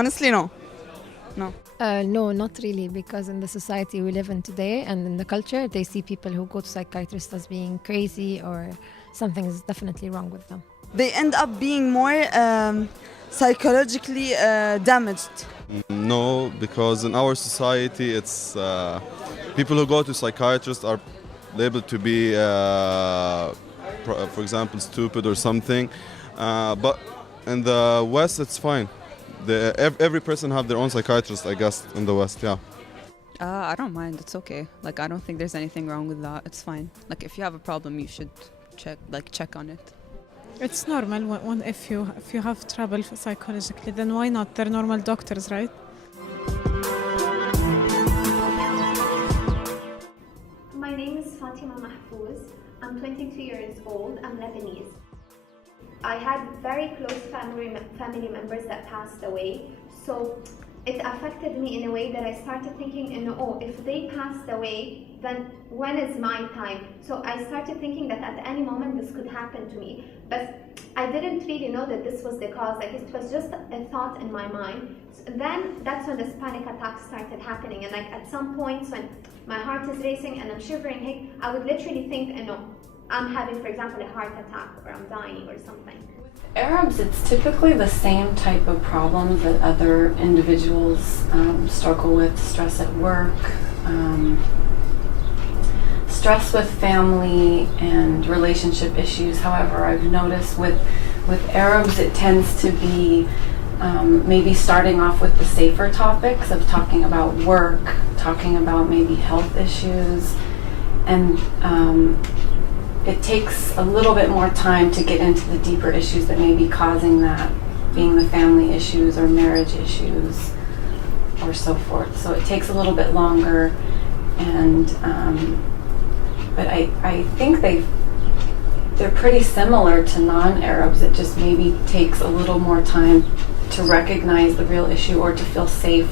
Honestly, no. No. No, not really, because in the society we live in today and in the culture, they see people who go to psychiatrists as being crazy or something is definitely wrong with them. They end up being more psychologically damaged. No, because in our society, it's people who go to psychiatrists are labeled to be, for example, stupid or something. But in the West, it's fine. Every person have their own psychiatrist, I guess, in the West. Yeah. I don't mind. It's okay. Like, I don't think there's anything wrong with that. It's fine. Like, if you have a problem, you should check on it. It's normal if you have trouble psychologically, then why not? They're normal doctors, right? My name is Fatima Mahfouz. I'm 22 years old. I'm Lebanese. I had very close family members that passed away, so it affected me in a way that I started thinking, oh, if they passed away, then when is my time? So I started thinking that at any moment this could happen to me, but I didn't really know that this was the cause. Like, it was just a thought in my mind. So then that's when this panic attack started happening, and like at some points when my heart is racing and I'm shivering, I would literally think, I'm having, for example, a heart attack or I'm dying or something. Arabs, it's typically the same type of problems that other individuals struggle with: stress at work, stress with family, and relationship issues. However, I've noticed with Arabs, it tends to be maybe starting off with the safer topics of talking about work, talking about maybe health issues, and it takes a little bit more time to get into the deeper issues that may be causing that, being the family issues or marriage issues or so forth. So it takes a little bit longer, and but I think they're pretty similar to non-Arabs. It just maybe takes a little more time to recognize the real issue or to feel safe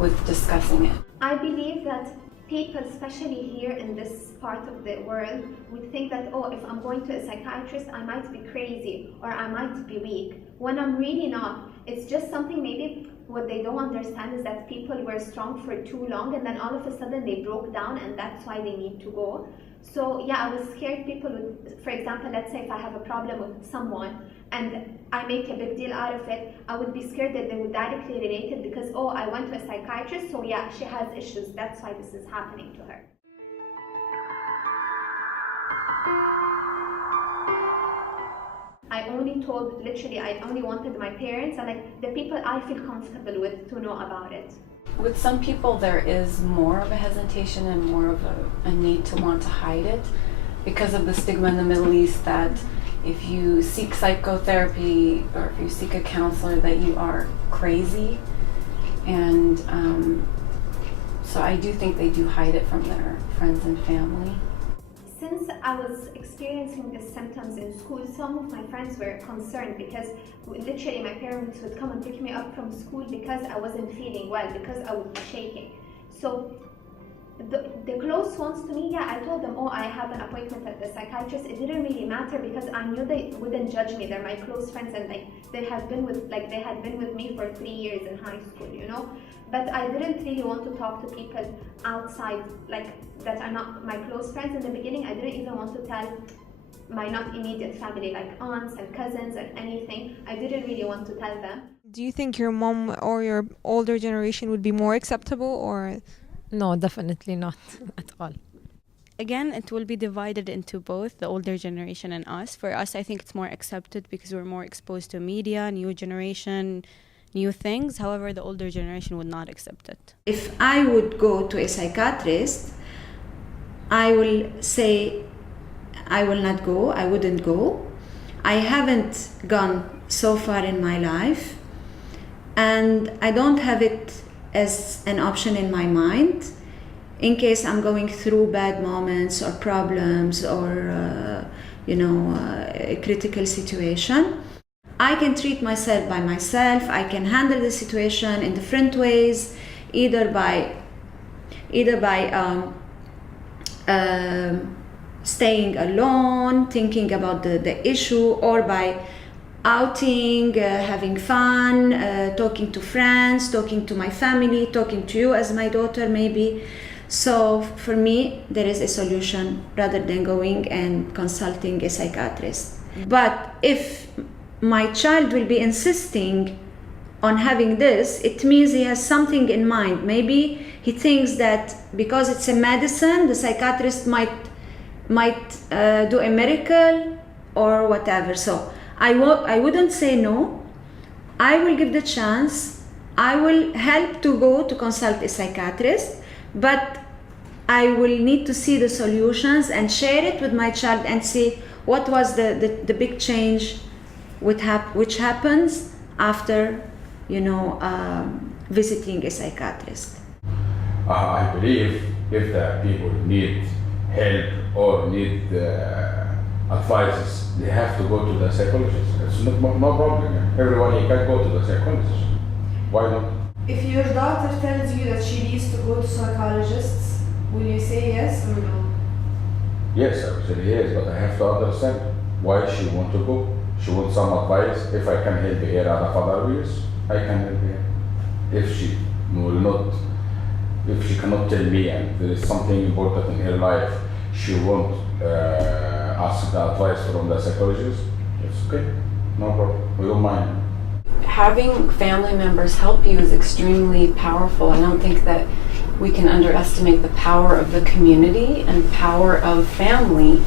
with discussing it. I believe that people, especially here in this part of the world, would think that, oh, if I'm going to a psychiatrist, I might be crazy or I might be weak, when I'm really not. It's just something, maybe what they don't understand is that people were strong for too long and then all of a sudden they broke down, and that's why they need to go. So yeah, I was scared people would, for example, let's say if I have a problem with someone and I make a big deal out of it, I would be scared that they would directly relate it because, oh, I went to a psychiatrist, so yeah, she has issues, that's why this is happening to her. I only wanted my parents and like the people I feel comfortable with to know about it. With some people, there is more of a hesitation and more of a need to want to hide it because of the stigma in the Middle East that if you seek psychotherapy or if you seek a counselor that you are crazy. And so I do think they do hide it from their friends and family. Since I was experiencing the symptoms in school, some of my friends were concerned because literally my parents would come and pick me up from school because I wasn't feeling well, because I would be shaking. So the close ones to me, yeah, I told them, oh, I have an appointment at the psychiatrist. It didn't really matter because I knew they wouldn't judge me. They're my close friends and like they had been with me for 3 years in high school, But I didn't really want to talk to people outside, like that are not my close friends. In the beginning, I didn't even want to tell my not immediate family, like aunts and cousins or anything. I didn't really want to tell them. Do you think your mom or your older generation would be more acceptable, or? No, definitely not at all. Again, it will be divided into both the older generation and us. For us, I think it's more accepted because we're more exposed to media, new generation, new things. However, the older generation would not accept it. If I would go to a psychiatrist, I will say I will not go, I wouldn't go. I haven't gone so far in my life, and I don't have it as an option in my mind in case I'm going through bad moments or problems or a critical situation. I can treat myself by myself. I can handle the situation in different ways, either by staying alone, thinking about the issue, or by outing, having fun, talking to friends, talking to my family, talking to you as my daughter maybe. So for me, there is a solution rather than going and consulting a psychiatrist. But if my child will be insisting on having this, it means he has something in mind. Maybe he thinks that because it's a medicine, the psychiatrist might do a miracle or whatever. So I wouldn't say no. I will give the chance. I will help to go to consult a psychiatrist, but I will need to see the solutions and share it with my child and see what was the big change which happens after, visiting a psychiatrist. I believe if the people need help or need advices, they have to go to the psychologist. It's no problem. Everyone can go to the psychologist. Why not? If your daughter tells you that she needs to go to psychologists, will you say yes or no? Yes, I would say yes, but I have to understand why she want to go. She wants some advice. If I can help her out of other ways, I can help her. If she will not, if she cannot tell me and there is something important in her life, she won't ask the advice from the psychologist, it's okay, no problem, we don't mind. Having family members help you is extremely powerful. I don't think that we can underestimate the power of the community and power of family.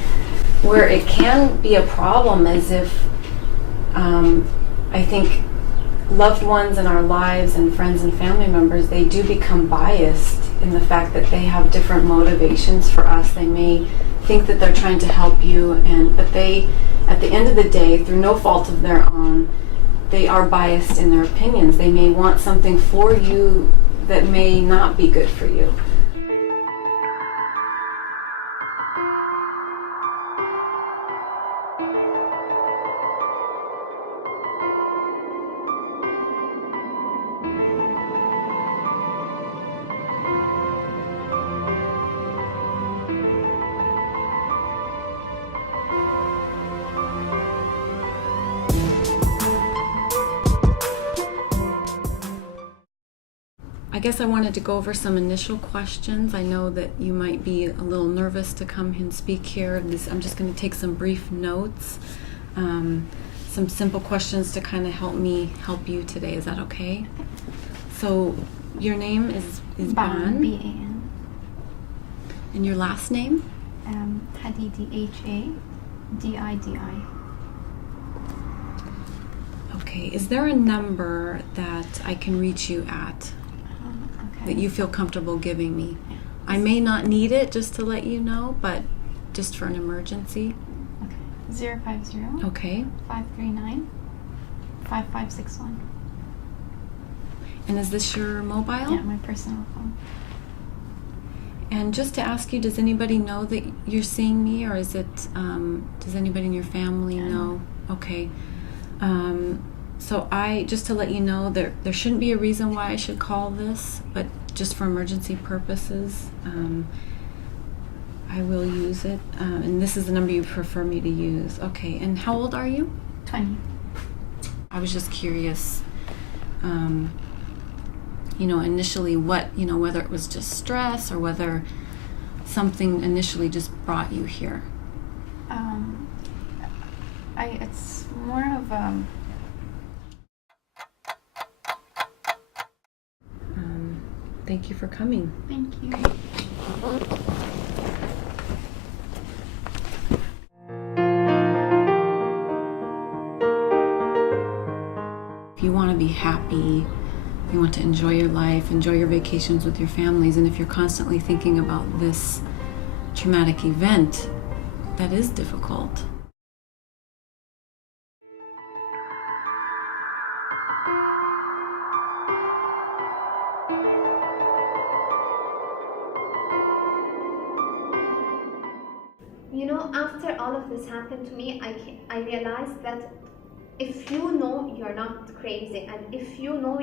Where it can be a problem is if I think loved ones in our lives and friends and family members, they do become biased in the fact that they have different motivations for us. They may think that they're trying to help you, but they, at the end of the day, through no fault of their own, they are biased in their opinions. They may want something for you that may not be good for you. I guess I wanted to go over some initial questions. I know that you might be a little nervous to come and speak here. I'm just going to take some brief notes, some simple questions to kind of help you today. Is that okay? So your name is Ban. B-A-N. And your last name? Hadidi, H-A-D-I-D-I. Okay. Is there a number that I can reach you at? That you feel comfortable giving me? Yeah. I may not need it, just to let you know, but just for an emergency. Okay. 050. Okay. 539 5561. And is this your mobile? Yeah, my personal phone. And just to ask you, does anybody know that you're seeing me, or is it, does anybody in your family know? Okay. So just to let you know, there shouldn't be a reason why I should call this, but just for emergency purposes, I will use it. And this is the number you prefer me to use. Okay, and how old are you? 20. I was just curious, initially whether it was just stress or whether something initially just brought you here. It's more of Thank you for coming. Thank you. If you want to be happy, you want to enjoy your life, enjoy your vacations with your families, and if you're constantly thinking about this traumatic event, that is difficult. After all of this happened to me, I realized that if you know you're not crazy, and if you know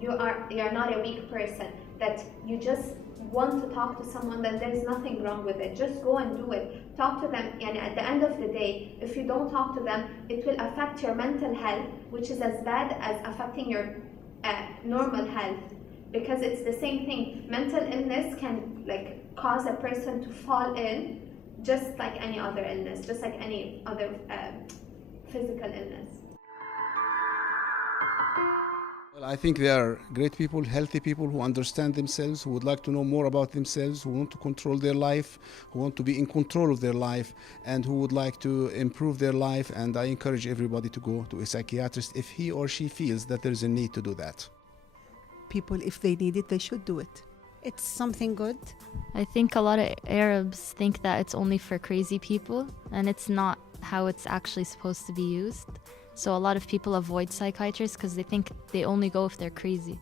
you're not a weak person, that you just want to talk to someone, then there's nothing wrong with it. Just go and do it. Talk to them, and at the end of the day, if you don't talk to them, it will affect your mental health, which is as bad as affecting your normal health, because it's the same thing. Mental illness can like cause a person to fall ill, just like any other illness, just like any other physical illness. Well, I think they are great people, healthy people who understand themselves, who would like to know more about themselves, who want to control their life, who want to be in control of their life, and who would like to improve their life. And I encourage everybody to go to a psychiatrist if he or she feels that there is a need to do that. People, if they need it, they should do it. It's something good. I think a lot of Arabs think that it's only for crazy people, and it's not how it's actually supposed to be used. So a lot of people avoid psychiatrists because they think they only go if they're crazy.